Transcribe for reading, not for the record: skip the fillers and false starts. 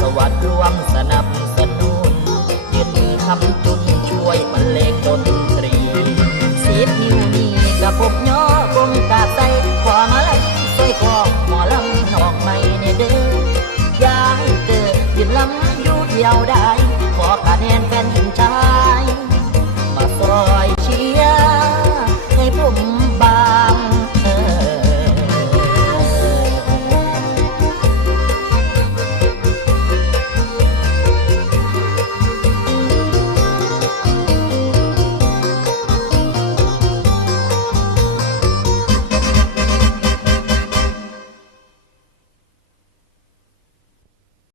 สวัสดิ์รวมสนับสนุนยืนมือคำจุนช่วยบรรเลงดนตรี10 นิ้วนี้กับพบย่อกงกาใส่ขอมาลัยช่วยขอหมอลำนอกไม่เนเด้ออย่าให้เกิดยืนลำอยู่เดียวได้ขอคะแนนแฟ